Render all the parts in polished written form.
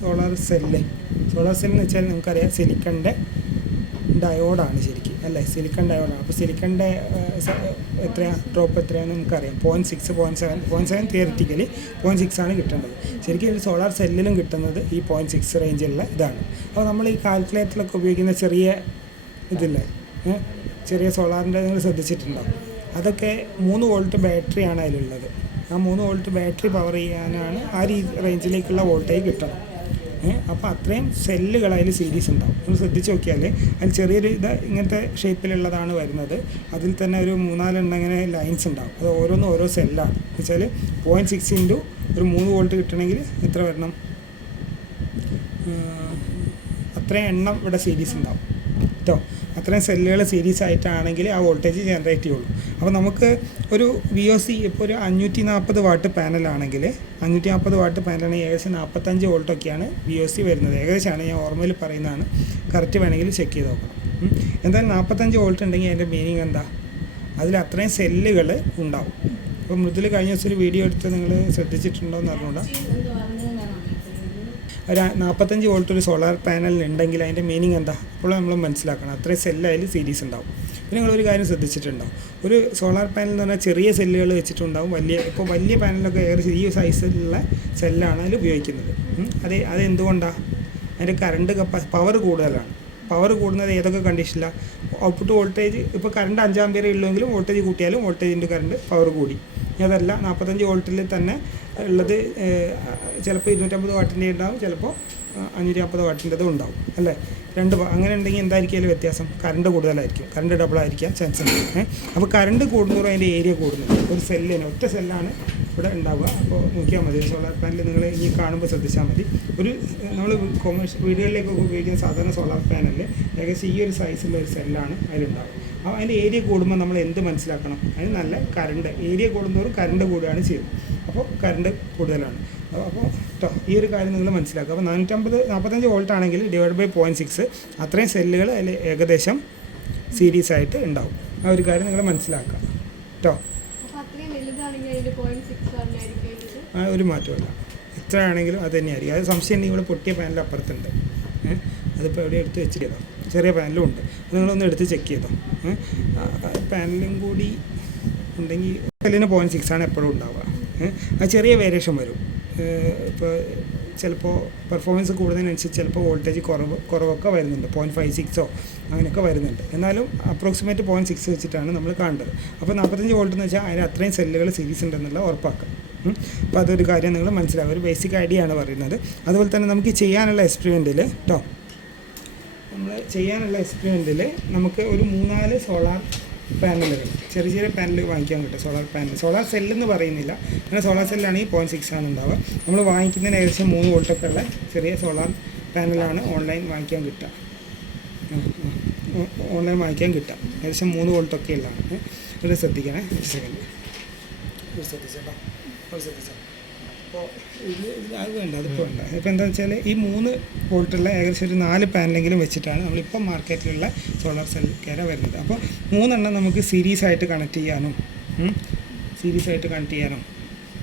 Solar cell എന്ന് വെച്ചാൽ നമുക്കറിയാം സിലിക്കണിൻ്റെ ഡയോഡാണ് ശരിക്കും അല്ലേ, സിലിക്കൺ ഡയോഡാണ്. അപ്പോൾ സിലിക്കണിൻ്റെ എത്രയാണ് ഡ്രോപ്പ് എത്രയാണെന്ന് നമുക്കറിയാം, 0.6 0.7 തിയറിറ്റിക്കലി 0.6 ആണ് കിട്ടേണ്ടത്. ശരിക്കും ഒരു സോളാർ സെല്ലിലും കിട്ടുന്നത് ഈ 0.6 റേഞ്ചിലുള്ള ഇതാണ്. അപ്പോൾ നമ്മൾ ഈ കാൽക്കുലേറ്ററിലൊക്കെ ഉപയോഗിക്കുന്ന ചെറിയ ഇതില്ലേ, ചെറിയ സോളാറിൻ്റെ നിങ്ങൾ ശ്രദ്ധിച്ചിട്ടുണ്ടാവും, അതൊക്കെ 3 വോൾട്ട് ബാറ്ററിയാണ് അതിലുള്ളത്. ആ 3 വോൾട്ട് ബാറ്ററി പവർ ചെയ്യാനാണ് ആ റേഞ്ചിലേക്കുള്ള വോൾട്ടേജ് കിട്ടണം. അപ്പോൾ അത്രയും സെല്ലുകൾ അതിൽ സീരീസ് ഉണ്ടാവും. നമ്മൾ ശ്രദ്ധിച്ച് നോക്കിയാൽ അതിൽ ചെറിയൊരു ഇങ്ങനത്തെ ഷേപ്പിലുള്ളതാണ് വരുന്നത്. അതിൽ തന്നെ ഒരു 3-4 ഇങ്ങനെ ലൈൻസ് ഉണ്ടാവും. അത് ഓരോന്നും ഓരോ സെല്ലാണ്. എന്ന് വെച്ചാൽ 0.6 ഇൻറ്റു ഒരു 3 വോൾട്ട് കിട്ടണമെങ്കിൽ എത്ര വരണം, അത്രയും എണ്ണം ഇവിടെ സീരീസ് ഉണ്ടാവും കേട്ടോ. അത്രയും സെല്ലുകൾ സീരീസ് ആയിട്ടാണെങ്കിൽ ആ വോൾട്ടേജ് ജനറേറ്റ് ചെയ്യുള്ളൂ. അപ്പോൾ നമുക്ക് ഒരു VOC ഇപ്പോൾ ഒരു 540 വാട്ട് പാനലാണെങ്കിൽ 540 വാട്ട് പാനലാണെങ്കിൽ ഏകദേശം 45 വോൾട്ടൊക്കെയാണ് VOC വരുന്നത്. ഏകദേശമാണ്, ഞാൻ ഓർമ്മയിൽ പറയുന്നതാണ്, കറക്റ്റ് വേണമെങ്കിൽ ചെക്ക് ചെയ്ത് നോക്കണം. എന്തായാലും 45 വോൾട്ട് ഉണ്ടെങ്കിൽ അതിൻ്റെ മീനിങ് എന്താ, അതിൽ അത്രയും സെല്ലുകൾ ഉണ്ടാവും. അപ്പോൾ മൃദുൽ കഴിഞ്ഞ ദിവസം ഒരു വീഡിയോ എടുത്ത് നിങ്ങൾ ശ്രദ്ധിച്ചിട്ടുണ്ടോ എന്ന് അറിഞ്ഞുകൂടാ, ഒരു 45 വോൾട്ട് ഒരു സോളാർ പാനലിൽ ഉണ്ടെങ്കിൽ അതിൻ്റെ മീനിങ് എന്താ, അപ്പോൾ നമ്മൾ മനസ്സിലാക്കണം അത്രയും സെല്ല് അതിൽ സീരീസ് ഉണ്ടാവും. പിന്നെ നിങ്ങളൊരു കാര്യം ശ്രദ്ധിച്ചിട്ടുണ്ടാവും, ഒരു സോളാർ പാനൽ എന്ന് പറഞ്ഞാൽ ചെറിയ സെല്ലുകൾ വെച്ചിട്ടുണ്ടാവും. ഇപ്പോൾ വലിയ പാനലൊക്കെ ഏകദേശം ഈ സൈസിലുള്ള സെല്ലാണ് അതിൽ ഉപയോഗിക്കുന്നത്. അതെന്തുകൊണ്ടാണ്, അതിൻ്റെ കറണ്ട് പവർ കൂടുതലാണ്. പവർ കൂടുന്നത് ഏതൊക്കെ കണ്ടീഷനിലാണ്, ഔട്ട്പുട്ട് വോൾട്ടേജ് ഇപ്പോൾ കറണ്ട് 5 ആമ്പിയർ ഉള്ളെങ്കിലും വോൾട്ടേജ് കൂട്ടിയാലും വോൾട്ടേജിൻ്റെ കറണ്ട് പവർ കൂടി. അതല്ല 45 വോൾട്ടിൽ തന്നെ ഉള്ളത് ചിലപ്പോൾ 250 വാട്ടിൻ്റെ ഉണ്ടാവും, ചിലപ്പോൾ 540 വാട്ടിൻ്റെതും ഉണ്ടാവും അല്ലേ. അങ്ങനെ ഉണ്ടെങ്കിൽ എന്തായിരിക്കും അതിൽ വ്യത്യാസം, കറണ്ട് കൂടുതലായിരിക്കും, കറണ്ട് ഡബിൾ ആയിരിക്കാൻ ചാൻസ് ഉണ്ട്. അപ്പോൾ കറണ്ട് കൂടുന്നതോറും അതിൻ്റെ ഏരിയ കൂടുന്നുണ്ട്. ഒരു സെല്ലിന് ഒറ്റ സെല്ലാണ് ഇവിടെ ഉണ്ടാവുക. അപ്പോൾ നോക്കിയാൽ മതി, സോളാർ പാനൽ നിങ്ങൾ ഇനി കാണുമ്പോൾ ശ്രദ്ധിച്ചാൽ മതി. നമ്മൾ കൊമേഴ്ഷ്യൽ വീടുകളിലേക്കൊക്കെ ഉപയോഗിക്കുന്ന സാധാരണ സോളാർ പാനലിൽ ഏകദേശം ഈ ഒരു സൈസുള്ള ഒരു സെല്ലാണ് അതിലുണ്ടാവും. അപ്പോൾ അതിൻ്റെ ഏരിയ കൂടുമ്പോൾ നമ്മൾ എന്ത് മനസ്സിലാക്കണം, അതിന് നല്ല കറണ്ട്, ഏരിയ കൂടുന്നതോറും കറണ്ട് കൂടുകയാണ് ചെയ്യുന്നത്. അപ്പോൾ കറണ്ട് കൂടുതലാണ്. അപ്പോൾ ഈ ഒരു കാര്യം നിങ്ങൾ മനസ്സിലാക്കുക. അപ്പോൾ 45 വോൾട്ട് ആണെങ്കിൽ ഡിവൈഡ് ബൈ 0.6 അത്രയും സെല്ലുകൾ അതിൽ ഏകദേശം സീരീസ് ആയിട്ട് ഉണ്ടാവും. ആ ഒരു കാര്യം നിങ്ങൾ മനസ്സിലാക്കുക കേട്ടോ. ഒരു മാറ്റമില്ല, എത്ര ആണെങ്കിലും അത് തന്നെയായിരിക്കും. അത് സംശയം ഉണ്ടെങ്കിൽ ഇവിടെ പൊട്ടിയ പാനൽ അപ്പുറത്തുണ്ട്, അതിപ്പോൾ എവിടെ എടുത്ത് വെച്ചിട്ടോ, ചെറിയ പാനലും ഉണ്ട്, നിങ്ങളൊന്ന് എടുത്ത് ചെക്ക് ചെയ്തോ. പാനലും കൂടി ഉണ്ടെങ്കിൽ സെല്ലിന് 0.6 ആണ് എപ്പോഴും ഉണ്ടാവുക. അത് ചെറിയ വേരിയേഷൻ വരും. ഇപ്പോൾ ചിലപ്പോൾ പെർഫോമൻസ് കൂടുന്നതിനനുസരിച്ച് ചിലപ്പോൾ വോൾട്ടേജ് കുറവൊക്കെ വരുന്നുണ്ട്, 0.56 അങ്ങനെയൊക്കെ വരുന്നുണ്ട്. എന്നാലും അപ്രോക്സിമേറ്റ് 0.6 വെച്ചിട്ടാണ് നമ്മൾ കാണേണ്ടത്. അപ്പോൾ 45 വോൾട്ട് എന്ന് വെച്ചാൽ അതിന് അത്രയും സെല്ലുകൾ സീരീസ് ഉണ്ടെന്നുള്ള ഉറപ്പാക്കുക. അപ്പോൾ അതൊരു കാര്യം നിങ്ങൾ മനസ്സിലാവും, ഒരു ബേസിക് ഐഡിയ ആണ് പറയുന്നത്. അതുപോലെ തന്നെ നമുക്ക് ചെയ്യാനുള്ള എക്സ്പെരിമെൻറ്റിൽ നമുക്ക് ഒരു 3-4 സോളാർ പാനലുകൾ, ചെറിയ ചെറിയ പാനൽ വാങ്ങിക്കാൻ കിട്ടും. സോളാർ പാനൽ, സോളാർ സെല്ലെന്ന് പറയുന്നില്ല, അങ്ങനെ സോളാർ സെല്ലാണെങ്കിൽ 0.6 ആണ് ഉണ്ടാവുക. നമ്മൾ വാങ്ങിക്കുന്നതിന് ഏകദേശം 3 വോൾട്ടൊക്കെ ഉള്ള ചെറിയ സോളാർ പാനലാണ് ഓൺലൈൻ വാങ്ങിക്കാൻ കിട്ടുക. ഏകദേശം 3 വോൾട്ടൊക്കെ ഉള്ളതാണ്. ഇവിടെ ശ്രദ്ധിക്കണേ, ഒരു സെക്കൻഡ് ശ്രദ്ധിച്ചോ. അപ്പോൾ അത് വേണ്ട, അതിപ്പോൾ വേണ്ട. ഇപ്പോൾ എന്താണെന്ന് വെച്ചാൽ ഈ 3 വോൾട്ടുള്ള ഏകദേശം ഒരു 4 പാനലെങ്കിലും വെച്ചിട്ടാണ് നമ്മളിപ്പോൾ മാർക്കറ്റിലുള്ള സോളാർ സെൽ വരുന്നത്. അപ്പോൾ 3 എണ്ണം നമുക്ക് സീരീസ് ആയിട്ട് കണക്ട് ചെയ്യാനും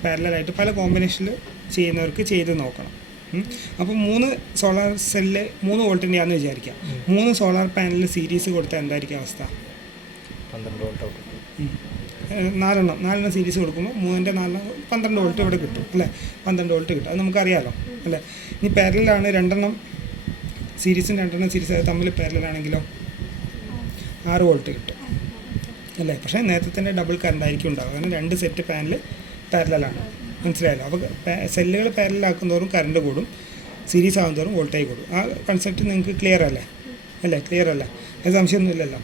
പാരലലായിട്ട് പല കോമ്പിനേഷനിൽ ചെയ്യുന്നവർക്ക് ചെയ്ത് നോക്കണം. അപ്പോൾ 3 സോളാർ സെല്ല് 3 വോൾട്ടിൻ്റെ ആണെന്ന് വിചാരിക്കാം. 3 സോളാർ പാനലിൽ സീരീസ് കൊടുത്താൽ എന്തായിരിക്കും അവസ്ഥ, 12 വോൾട്ട്. 4 സീരീസ് കൊടുക്കുമ്പോൾ 3ൻ്റെ 4 12 വോൾട്ട് ഇവിടെ കിട്ടും അല്ലേ, 12 വോൾട്ട് കിട്ടും. അത് നമുക്കറിയാമല്ലോ അല്ലേ. ഇനി പാരലാണ് 2 സീരീസും 2 സീരീസ് തമ്മിൽ പാരലാണെങ്കിലോ 6 വോൾട്ട് കിട്ടും അല്ലേ. പക്ഷേ നേരത്തെ തന്നെ ഡബിൾ കറണ്ട് ആയിരിക്കും ഉണ്ടാവുക, കാരണം 2 സെറ്റ് പാനൽ പാരലാണ്, മനസ്സിലായല്ലോ. അപ്പോൾ സെല്ലുകൾ പാരലാക്കുന്തോറും കറണ്ട് കൂടും, സീരീസ് ആകുന്തോറും വോൾട്ടേജ് കൂടും. ആ കൺസെപ്റ്റ് നിങ്ങൾക്ക് ക്ലിയർ അല്ലേ, ക്ലിയർ അല്ല, അത് സംശയമൊന്നുമില്ലല്ലോ.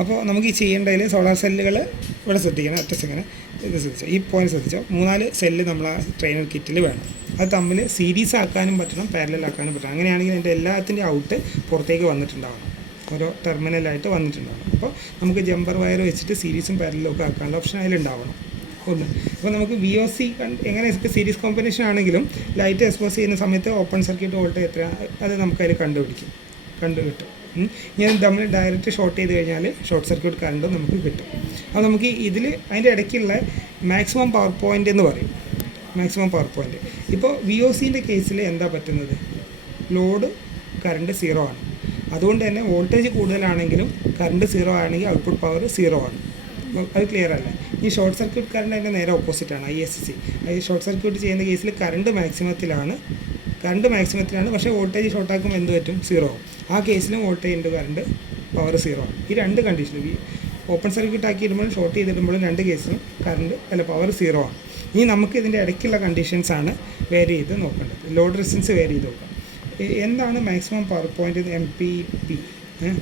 അപ്പോൾ നമുക്ക് ഈ ചെയ്യേണ്ടതിൽ സോളാർ സെല്ലുകൾ ഇവിടെ ശ്രദ്ധിക്കണം. ഒറ്റ സെക്കൻഡ് ഇത് ശ്രദ്ധിച്ചോ, ഈ പോയിന്റ് ശ്രദ്ധിച്ചോ. 3-4 സെല്ല് നമ്മൾ ആ ട്രെയിനർ കിറ്റിൽ വേണം. അത് തമ്മിൽ സീരീസ് ആക്കാനും പറ്റണം, പാരലലാക്കാനും പറ്റണം. അങ്ങനെയാണെങ്കിൽ അതിൻ്റെ എല്ലാത്തിൻ്റെ ഔട്ട് പുറത്തേക്ക് വന്നിട്ടുണ്ടാവണം, ഓരോ ടെർമിനലായിട്ട് വന്നിട്ടുണ്ടാവണം. അപ്പോൾ നമുക്ക് ജമ്പർ വയർ വെച്ചിട്ട് സീരീസും പാരലലും ഒക്കെ ആക്കാനുള്ള ഓപ്ഷൻ അതിലുണ്ടാവണം. ഒന്ന് അപ്പോൾ നമുക്ക് VOC എങ്ങനെ സീരീസ് കോമ്പിനേഷൻ ആണെങ്കിലും ലൈറ്റ് എക്സ്പോസ് ചെയ്യുന്ന സമയത്ത് ഓപ്പൺ സർക്യൂട്ട് വോൾട്ടേജ് എത്ര അത് നമുക്കതിൽ കണ്ടുകിട്ടും. ഇനി നമ്മൾ ഡയറക്റ്റ് ഷോർട്ട് ചെയ്ത് കഴിഞ്ഞാൽ ഷോർട്ട് സർക്യൂട്ട് കറണ്ടും നമുക്ക് കിട്ടും. അപ്പോൾ നമുക്ക് ഇതിൽ അതിൻ്റെ ഇടയ്ക്കുള്ള മാക്സിമം പവർ പോയിൻ്റ് എന്ന് പറയും. ഇപ്പോൾ VOCൻ്റെ കേസിൽ എന്താ പറ്റുന്നത്, ലോഡ് കറണ്ട് 0 ആണ്. അതുകൊണ്ട് തന്നെ വോൾട്ടേജ് കൂടുതലാണെങ്കിലും കറണ്ട് 0 ആണെങ്കിൽ ഔട്ട്പുട്ട് പവർ 0 ആണ്. അത് ക്ലിയർ അല്ലേ? ഈ ഷോർട്ട് സർക്യൂട്ട് കറണ്ട് അതിൻ്റെ നേരെ ഓപ്പോസിറ്റാണ്, ISC. ഷോർട്ട് സർക്യൂട്ട് ചെയ്യുന്ന കേസിൽ കറണ്ട് മാക്സിമത്തിലാണ്, പക്ഷേ വോൾട്ടേജ് ഷോർട്ടാക്കുമ്പോൾ എന്ത് പറ്റും? 0 ആവും. ആ കേസിലും വോൾട്ടേജ് ഉണ്ട്, കറണ്ട് പവർ 0 ആണ്. ഈ രണ്ട് കണ്ടീഷനും, ഈ ഓപ്പൺ സർക്യൂട്ട് ആക്കി ഇടുമ്പോഴും ഷോർട്ട് ചെയ്തിടുമ്പോഴും രണ്ട് കേസിലും പവർ 0 ആണ്. ഇനി നമുക്ക് ഇതിൻ്റെ ഇടയ്ക്കുള്ള കണ്ടീഷൻസാണ് വേരി ചെയ്ത് നോക്കേണ്ടത്. ലോഡ് റെസിസ്റ്റൻസ് വേരി ചെയ്ത് നോക്കാം. എന്താണ് maximum power point? MPP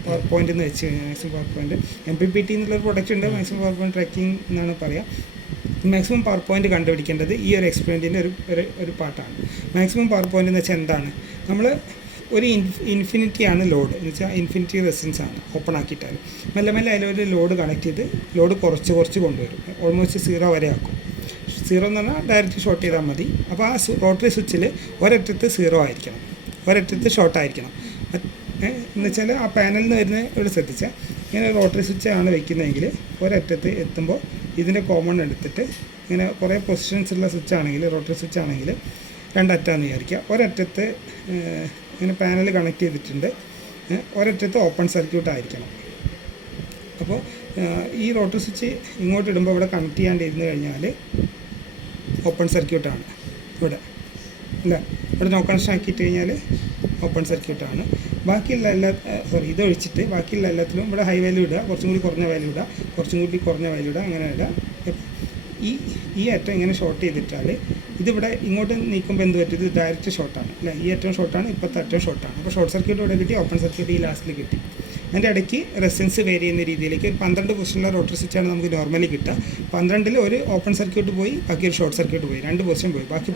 power point എന്ന് വെച്ച് കഴിഞ്ഞാൽ മാക്സിമം പവർ പോയിൻ്റ് MPPT എന്നുള്ളൊരു പ്രൊഡക്റ്റ് ഉണ്ട്, മാക്സിമം പവർ പോയിൻ്റ് ട്രാക്കിംഗ് എന്നാണ് പറയുക. മാക്സിമം പവർ പോയിൻ്റ് കണ്ടുപിടിക്കേണ്ടത് ഈ ഒരു എക്സ്പെരിമെൻറ്റിൻ്റെ ഒരു പാർട്ടാണ്. മാക്സിമം പവർ പോയിൻ്റ് എന്ന് വെച്ചാൽ എന്താണ്? നമ്മൾ ഒരു ഇൻഫിനിറ്റിയാണ് ലോഡ് എന്ന് വെച്ചാൽ ഇൻഫിനിറ്റി റെസിസ്റ്റൻസ് ആണ്. ഓപ്പൺ ആക്കിയിട്ടാൽ മെല്ലെ അതിലൊരു ലോഡ് കണക്ട് ചെയ്ത് ലോഡ് കുറച്ച് കൊണ്ടുവരും, ഓൾമോസ്റ്റ് 0 വരെ ആക്കും. 0 എന്ന് പറഞ്ഞാൽ ഡയറക്റ്റ് ഷോർട്ട് ചെയ്താൽ മതി. അപ്പോൾ ആ റോട്ടറി സ്വിച്ചിൽ ഒരറ്റത്ത് 0 ആയിരിക്കണം, ഒരറ്റത്ത് ഷോർട്ട് ആയിരിക്കണം. എന്ന് വെച്ചാൽ ആ പാനലിൽ നിന്ന് വരുന്ന ഇവിടെ ശ്രദ്ധിച്ചാൽ ഇങ്ങനെ റോട്ടറി സ്വിച്ച് ആണ് വെക്കുന്നതെങ്കിൽ ഒരറ്റത്ത് എത്തുമ്പോൾ ഇതിൻ്റെ കോമൺ എടുത്തിട്ട് ഇങ്ങനെ കുറേ പൊസിഷൻസ് ഉള്ള സ്വിച്ച് ആണെങ്കിൽ, റോട്ടറി സ്വിച്ച് ആണെങ്കിൽ രണ്ടറ്റാന്ന് വിചാരിക്കുക. ഒരറ്റത്ത് ഇങ്ങനെ പാനൽ കണക്ട് ചെയ്തിട്ടുണ്ട്, ഒരറ്റത്ത് ഓപ്പൺ സർക്യൂട്ട് ആയിരിക്കണം. അപ്പോൾ ഈ റോട്ടറി സ്വിച്ച് ഇങ്ങോട്ട് ഇടുമ്പോൾ ഇവിടെ കണക്ട് ചെയ്യാണ്ടിരുന്ന് കഴിഞ്ഞാൽ ഓപ്പൺ സർക്യൂട്ടാണ് ഇവിടെ, അല്ല ഇവിടെ നോ കണക്ഷൻ ആക്കിയിട്ട് കഴിഞ്ഞാൽ ഓപ്പൺ സർക്യൂട്ടാണ്. ബാക്കിയുള്ള ഇതൊഴിച്ചിട്ട് ബാക്കിയുള്ള എല്ലാത്തിലും ഇവിടെ ഹൈ വാല്യൂ ഇടുക, കുറച്ചും കൂടി കുറഞ്ഞ വാല്യൂ ഇടുക, കുറച്ചും കൂടി കുറഞ്ഞ വാല്യൂ ഇടുക, അങ്ങനെ ഇടുക. ഈ അറ്റം ഇങ്ങനെ ഷോർട്ട് ചെയ്തിട്ടാൽ ഇതിവിടെ ഇങ്ങോട്ട് നീക്കുമ്പോൾ എന്ത് പറ്റും? ഇത് ഡയറക്റ്റ് ഷോർട്ടാണ് അല്ലേ? ഈ അറ്റം ഷോർട്ടാണ്, ഇപ്പോഴത്തെ അറ്റം ഷോർട്ടാണ്. അപ്പോൾ ഷോർട്ട് സർക്യൂട്ട് ഇവിടെ കിട്ടി, ഓപ്പൺ സർക്യൂട്ട് ഈ ലാസ്റ്റിൽ കിട്ടി. അതിൻ്റെ ഇടയ്ക്ക് റെസിസ്റ്റൻസ് വേരി ചെയ്യുന്ന രീതിയിലേക്ക് ഒരു 12 പൊസിഷനുള്ള റോട്ടറി സ്വിച്ചാണ് നമുക്ക് നോർമലി കിട്ടുക. 12ൽ ഒരു ഓപ്പൺ സർക്യൂട്ട് പോയി, ബാക്കി ഒരു ഷോർട്ട് സർക്യൂട്ട് പോയി, 2 പൊസിഷൻ പോയി, ബാക്കി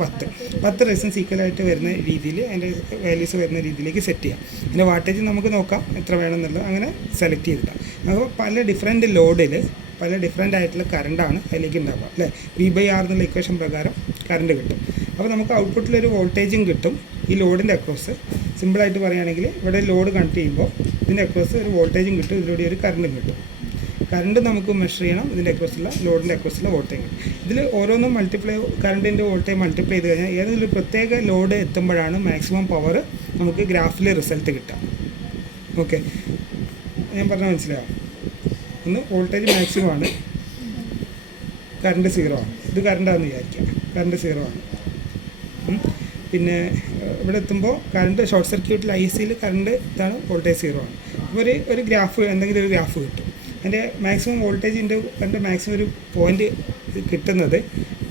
10 റെസിസ്റ്റൻസ് ഈക്വലായിട്ട് വരുന്ന രീതിയിൽ അതിൻ്റെ വാല്യൂസ് വരുന്ന രീതിയിലേക്ക് സെറ്റ് ചെയ്യാം. അതിൻ്റെ വാട്ടേജ് നമുക്ക് നോക്കാം എത്ര വേണമെന്നുള്ളത്, അങ്ങനെ സെലക്ട് ചെയ്തിട്ടാണ്. അപ്പോൾ പല ഡിഫറെൻറ്റ് ലോഡിൽ പല ഡിഫറെൻ്റ് ആയിട്ടുള്ള കറണ്ടാണ് അതിലേക്ക് ഉണ്ടാവുക അല്ലേ? V/R എന്നുള്ള ഇക്വേഷൻ പ്രകാരം കറണ്ട് കിട്ടും. അപ്പോൾ നമുക്ക് ഔട്ട്പുട്ടിലൊരു വോൾട്ടേജും കിട്ടും ഈ ലോഡിൻ്റെ അക്രോസ്. സിമ്പിളായിട്ട് പറയുകയാണെങ്കിൽ ഇവിടെ ലോഡ് കണക്ട് ചെയ്യുമ്പോൾ ഇതിൻ്റെ അക്രോസ് ഒരു വോൾട്ടേജും കിട്ടും, ഇതിലൂടെ ഒരു കറണ്ടും കിട്ടും. കറണ്ട് നമുക്ക് മെഷർ ചെയ്യണം, ഇതിൻ്റെ അക്രോസുള്ള ലോഡിൻ്റെ അക്രോസുള്ള വോൾട്ടേജ്. ഇതിൽ ഓരോന്നും കറണ്ടിൻ്റെ വോൾട്ടേജ് മൾട്ടിപ്ലൈ ചെയ്ത് കഴിഞ്ഞാൽ ഏതെങ്കിലും ഒരു പ്രത്യേക ലോഡ് എത്തുമ്പോഴാണ് മാക്സിമം പവർ നമുക്ക് ഗ്രാഫിൽ റിസൾട്ട് കിട്ടുക. ഓക്കെ, ഞാൻ പറഞ്ഞാൽ മനസ്സിലാവും. ഒന്ന് വോൾട്ടേജ് മാക്സിമം ആണ്, കറണ്ട് 0 ആണ്. ഇത് കറണ്ടാണെന്ന് വിചാരിക്കാം, കറണ്ട് 0 ആണ്. പിന്നെ ഇവിടെ എത്തുമ്പോൾ കറണ്ട് ഷോർട്ട് സർക്യൂട്ടിൽ ISCയിൽ കറണ്ട് ഇതാണ്, വോൾട്ടേജ് 0 ആണ്. അപ്പോൾ ഒരു ഗ്രാഫ്, എന്തെങ്കിലും ഒരു ഗ്രാഫ് കിട്ടും. അതിൻ്റെ മാക്സിമം വോൾട്ടേജിൻ്റെ അതിൻ്റെ മാക്സിമം ഒരു പോയിൻ്റ് കിട്ടുന്നത്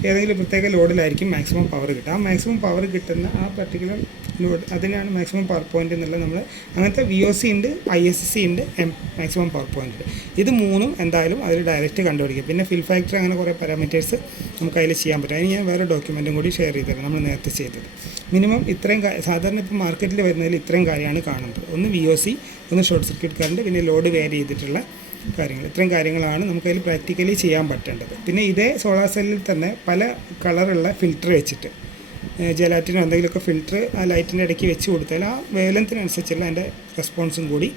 ഏതെങ്കിലും പ്രത്യേക ലോഡിലായിരിക്കും മാക്സിമം പവർ കിട്ടുക. ആ മാക്സിമം പവർ കിട്ടുന്ന ആ പർട്ടിക്കുലർ ലോഡ് അതിനാണ് മാക്സിമം പവർ പോയിൻ്റ് എന്നുള്ളത്. നമ്മൾ അങ്ങനത്തെ VOC ഉണ്ട്, ISC ഉണ്ട്, മാക്സിമം പവർ പോയിൻ്റ് ഉണ്ട്. ഇത് മൂന്നും എന്തായാലും അതിൽ ഡയറക്റ്റ് കണ്ടുപിടിക്കുക. പിന്നെ ഫിൽ ഫാക്ടർ, അങ്ങനെ കുറേ പാരാമീറ്റേഴ്സ് നമുക്ക് അതിൽ ചെയ്യാൻ പറ്റും. അതിന് ഞാൻ വേറെ ഡോക്യുമെൻറ്റും കൂടി ഷെയർ ചെയ്തിട്ടുണ്ട്, നമ്മൾ നേരത്തെ ചെയ്തത്. മിനിമം ഇത്രയും സാധാരണ ഇപ്പോൾ മാർക്കറ്റിൽ വരുന്നതിൽ ഇത്രയും കാര്യമാണ് കാണുന്നത്. ഒന്ന് VOC, ഒന്ന് ഷോർട്ട് സർക്യൂട്ട് കറണ്ട്, പിന്നെ ലോഡ് വേരി ചെയ്തിട്ടുള്ള കാര്യങ്ങൾ. ഇത്രയും കാര്യങ്ങളാണ് നമുക്കതിൽ പ്രാക്ടിക്കലി ചെയ്യാൻ പറ്റേണ്ടത്. പിന്നെ ഇതേ സോളാർ സെല്ലിൽ തന്നെ പല കളറുള്ള ഫിൽറ്റർ വെച്ചിട്ട്, ജലാറ്റിനോ എന്തെങ്കിലുമൊക്കെ ഫിൽറ്റർ ആ ലൈറ്റിൻ്റെ ഇടയ്ക്ക് വെച്ച് കൊടുത്താൽ ആ വേലത്തിനനുസരിച്ചുള്ള അതിൻ്റെ റെസ്പോൺസും കൂടി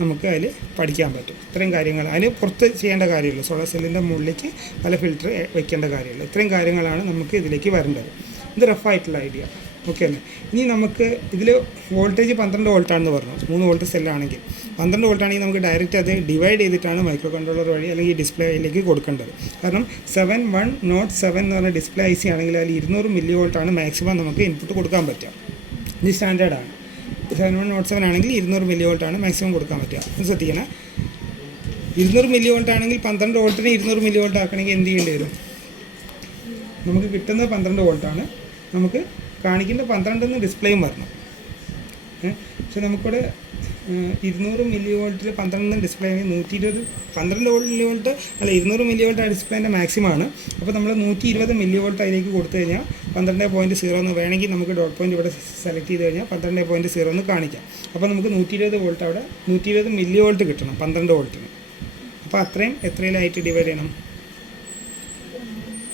നമുക്ക് അതിൽ പഠിക്കാൻ പറ്റും. ഇത്രയും കാര്യങ്ങൾ അതിൽ പുറത്ത് ചെയ്യേണ്ട കാര്യമുള്ളൂ. സോളാർ സെല്ലിൻ്റെ മുകളിലേക്ക് പല ഫിൽറ്റർ വെക്കേണ്ട കാര്യമുള്ളൂ. ഇത്രയും കാര്യങ്ങളാണ് നമുക്ക് ഇതിലേക്ക് വരേണ്ടത്. ഇത് റഫായിട്ടുള്ള ഐഡിയ. ഓക്കെ അല്ലേ? ഇനി നമുക്ക് ഇതിൽ വോൾട്ടേജ് 12 വോൾട്ടാണെന്ന് പറഞ്ഞു. 3 വോൾട്ട് സെല്ലാണെങ്കിൽ 12 വോൾട്ടാണെങ്കിൽ നമുക്ക് ഡയറക്റ്റ് അത് ഡിവൈഡ് ചെയ്തിട്ടാണ് മൈക്രോ കൺട്രോളർ വഴി അല്ലെങ്കിൽ ഡിസ്പ്ലേയിലേക്ക് കൊടുക്കേണ്ടത്. കാരണം 7107 എന്ന് പറഞ്ഞ ഡിസ്പ്ലേ IC ആണെങ്കിൽ അതിൽ 200 മില്ലി വോൾട്ടാണ് മാക്സിമം നമുക്ക് ഇൻപുട്ട് കൊടുക്കാൻ പറ്റുക. ഇത് സ്റ്റാൻഡേർഡാണ്. 7107 ആണെങ്കിൽ 200 മില്ലി വോൾട്ടാണ് മാക്സിമം കൊടുക്കാൻ പറ്റുക. അത് ശ്രദ്ധിക്കണം. 200 മില്ലി വോൾട്ട് ആണെങ്കിൽ 12 വോൾട്ടിന് 200 മില്ലി വോൾട്ട് ആക്കണമെങ്കിൽ എന്ത് ചെയ്യേണ്ടി വരും? നമുക്ക് കിട്ടുന്നത് 12 വോൾട്ടാണ്, നമുക്ക് കാണിക്കേണ്ട 12 ഡിസ്പ്ലേയും വരണം. പക്ഷെ നമുക്കിവിടെ 200 മില്ലി വോൾട്ടിൽ 12 ഡിസ്പ്ലേ 120 12 മില്ലി വോൾട്ട് അല്ല 200 മില്ലി വോൾട്ട് ആ ഡിസ്പ്ലേൻ്റെ മാക്സിമമാണ്. അപ്പോൾ നമ്മൾ 120 മില്ലി വോൾട്ട് അതിലേക്ക് കൊടുത്തു കഴിഞ്ഞാൽ 12.0 എന്ന് വേണമെങ്കിൽ നമുക്ക് ഡോട്ട് പോയിൻ്റ് ഇവിടെ സെലക്ട് ചെയ്ത് കഴിഞ്ഞാൽ 12.0 എന്ന് കാണിക്കാം. അപ്പോൾ നമുക്ക് 120 വോൾട്ട് അവിടെ 120 മില്ലി വോൾട്ട് കിട്ടണം 12 വോൾട്ടിന്. അപ്പോൾ അത്രയും എത്രയിലായിട്ട് ഡിവൈഡ് ചെയ്യണം?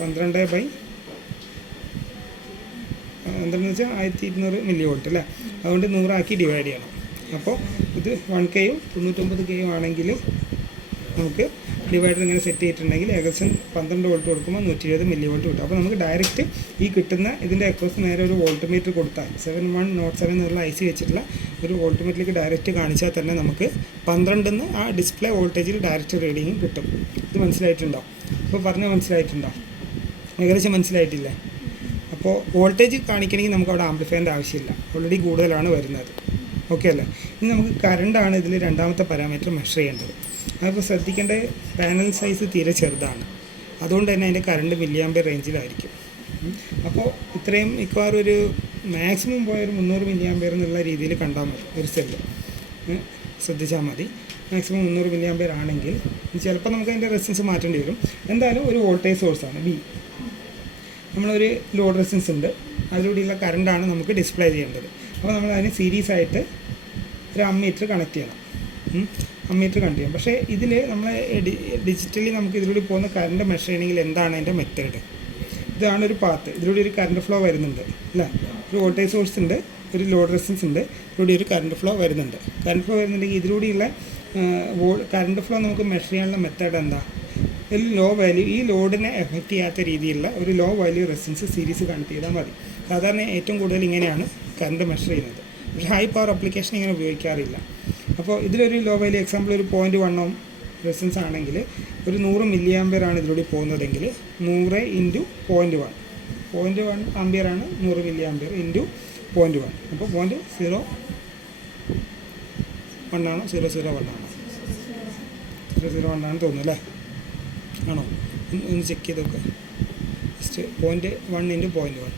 12 എന്താണെന്ന് വെച്ചാൽ 1200 മില്ലി വോൾട്ട് അല്ലേ? അതുകൊണ്ട് 100 ആക്കി ഡിവൈഡ് ചെയ്യണം. അപ്പോൾ ഇത് 1K 99K ആണെങ്കിൽ നമുക്ക് ഡിവൈഡർ ഇങ്ങനെ സെറ്റ് ചെയ്തിട്ടുണ്ടെങ്കിൽ ഏകദേശം 12 വോൾട്ട് കൊടുക്കുമ്പോൾ 120 മില്ലി വോൾട്ട് കിട്ടും. അപ്പോൾ നമുക്ക് ഡയറക്റ്റ് ഈ കിട്ടുന്ന ഇതിൻ്റെ അക്രോസ് നേരെ ഒരു വോൾട്ട് മീറ്റർ കൊടുത്താൽ 7107 എന്നുള്ള IC വെച്ചിട്ടുള്ള ഒരു വോൾട്ട് മീറ്ററിലേക്ക് ഡയറക്റ്റ് കാണിച്ചാൽ തന്നെ നമുക്ക് 12 ആ ഡിസ്പ്ലേ വോൾട്ടേജിൽ ഡയറക്റ്റ് റീഡിങ് കിട്ടും. ഇത് മനസ്സിലായിട്ടുണ്ടോ? അപ്പോൾ പറഞ്ഞാൽ മനസ്സിലായിട്ടുണ്ടോ? ഏകദേശം മനസ്സിലായിട്ടില്ലേ? അപ്പോൾ വോൾട്ടേജ് കാണിക്കണമെങ്കിൽ നമുക്ക് അവിടെ ആംപ്ലിഫയറിൻ്റെ ആവശ്യമില്ല, ഓൾറെഡി കൂടുതലാണ് വരുന്നത്. ഓക്കെ അല്ലേ? ഇനി നമുക്ക് കറണ്ടാണ് ഇതിൽ രണ്ടാമത്തെ പാരാമീറ്റർ മെഷർ ചെയ്യേണ്ടത്. അതിപ്പോൾ ശ്രദ്ധിക്കേണ്ട പാനൽ സൈസ് തീരെ ചെറുതാണ്, അതുകൊണ്ട് തന്നെ അതിൻ്റെ കറണ്ട് മില്ലി ആംപിയർ റേഞ്ചിലായിരിക്കും. അപ്പോൾ ഇത്രയും മിക്കവാറും ഒരു മാക്സിമം പോയൊരു 300 മില്ലി ആംപിയർ എന്നുള്ള രീതിയിൽ കണ്ടാൽ മതി ഒരു സെല്ല്. ശ്രദ്ധിച്ചാൽ മതി. മാക്സിമം 300 മില്ലി ആംപിയർ ആണെങ്കിൽ ചിലപ്പോൾ നമുക്ക് അതിൻ്റെ റെസിസ്റ്റൻസ് മാറ്റേണ്ടി വരും. എന്തായാലും ഒരു വോൾട്ടേജ് സോഴ്സാണ് ബി. നമ്മളൊരു ലോഡ് റെസിസ്റ്റൻസ് ഉണ്ട്, അതിലൂടെയുള്ള കറണ്ടാണ് നമുക്ക് ഡിസ്പ്ലേ ചെയ്യേണ്ടത്. അപ്പോൾ നമ്മൾ അതിന് സീരീസ് ആയിട്ട് ഒരു അമ്മീറ്റർ കണക്ട് ചെയ്യണം. അമ്മീറ്റർ കണക്ട് ചെയ്യണം. പക്ഷേ ഇതിൽ നമ്മൾ ഡിജിറ്റലി നമുക്ക് ഇതിലൂടെ പോകുന്ന കറണ്ട് മെഷർ ചെയ്യണമെങ്കിൽ എന്താണ് അതിൻ്റെ മെത്തേഡ്? ഇതാണ് ഒരു പാത്ത്. ഇതിലൂടെ ഒരു കറണ്ട് ഫ്ലോ വരുന്നുണ്ട് അല്ലേ? ഒരു വോൾട്ടേജ് സോഴ്സ് ഉണ്ട്, ഒരു ലോഡ് റെസിസ്റ്റൻസ് ഉണ്ട്, ഇതിലൂടെ ഒരു കറണ്ട് ഫ്ലോ വരുന്നുണ്ട്. കറണ്ട് ഫ്ലോ വരുന്നുണ്ടെങ്കിൽ ഇതിലൂടെയുള്ള കറണ്ട് ഫ്ലോ നമുക്ക് മെഷർ ചെയ്യാനുള്ള മെത്തേഡ് എന്താ? ഒരു ലോ വാല്യൂ, ഈ ലോഡിനെ എഫക്റ്റ് ചെയ്യാത്ത രീതിയിലുള്ള ഒരു low value resistance series connect ചെയ്താൽ മതി. സാധാരണ ഏറ്റവും കൂടുതൽ ഇങ്ങനെയാണ് കറണ്ട് മെഷർ ചെയ്യുന്നത്. പക്ഷേ ഹൈ പവർ ആപ്ലിക്കേഷൻ ഇങ്ങനെ ഉപയോഗിക്കാറില്ല. അപ്പോൾ ഇതിലൊരു ലോ വാല്യൂ എക്സാമ്പിൾ ഒരു 0.1 ഓം റെസിസ്റ്റൻസ് ആണെങ്കിൽ ഒരു 100 മില്ലി ആംപിയർ ആണ് ഇതിലൂടെ പോകുന്നതെങ്കിൽ 100 ഇൻറ്റു 0.1 ആംപിയർ ആണ് 100 മില്ലി ആംപിയർ ഇൻറ്റു 0.1. അപ്പോൾ 0.01 ആണോ 001 ആണോ? 001 ആണെന്ന് തോന്നുന്നു അല്ലേ? ആണോ? ഒന്ന് ചെക്ക് ചെയ്ത് നോക്കുക. Just 0.1 into 0.1.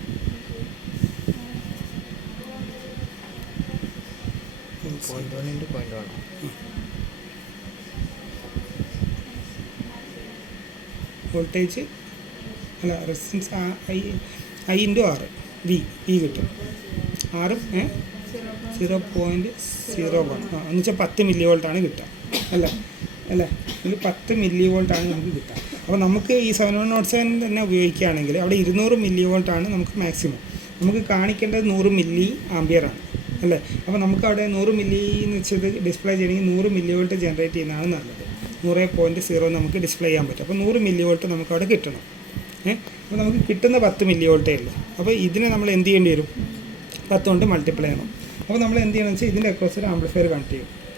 വോൾട്ടേജ് അല്ല resistance I into R V കിട്ടും. R 0.01 എന്ന് വെച്ചാൽ 10 മില്ലി വോൾട്ടാണ് കിട്ടുക അല്ലേ? ഇതിൽ 10 മില്ലി വോൾട്ടാണ് നമുക്ക് കിട്ടുക. അപ്പോൾ നമുക്ക് ഈ 7107 തന്നെ ഉപയോഗിക്കുകയാണെങ്കിൽ അവിടെ 200 മില്ലി വോൾട്ടാണ് നമുക്ക് മാക്സിമം. നമുക്ക് കാണിക്കേണ്ടത് 100 മില്ലി ആംപിയറാണ് അല്ലേ? അപ്പോൾ നമുക്ക് അവിടെ 100 മില്ലി എന്ന് വെച്ചത് ഡിസ്പ്ലേ ചെയ്യണമെങ്കിൽ 100 മില്ലി വോൾട്ട് ജനറേറ്റ് ചെയ്യുന്നതാണ് നല്ലത്. 100.0 നമുക്ക് ഡിസ്പ്ലേ ചെയ്യാൻ പറ്റും. അപ്പോൾ 100 മില്ലി വോൾട്ട് നമുക്ക് അവിടെ കിട്ടണം. അപ്പോൾ നമുക്ക് കിട്ടുന്ന 10 മില്ലി വോൾട്ടേ ഉള്ളൂ. അപ്പോൾ ഇതിനെ നമ്മൾ എന്ത് ചെയ്യേണ്ടി വരും? 10 കൊണ്ട് മൾട്ടിപ്ലൈ ചെയ്യണം. അപ്പോൾ നമ്മൾ എന്ത് ചെയ്യണമെന്ന് വെച്ചാൽ ഇതിൻ്റെ അക്രോസ് ഒരു ആംപ്ലിഫയർ കണക്ട് ചെയ്യും.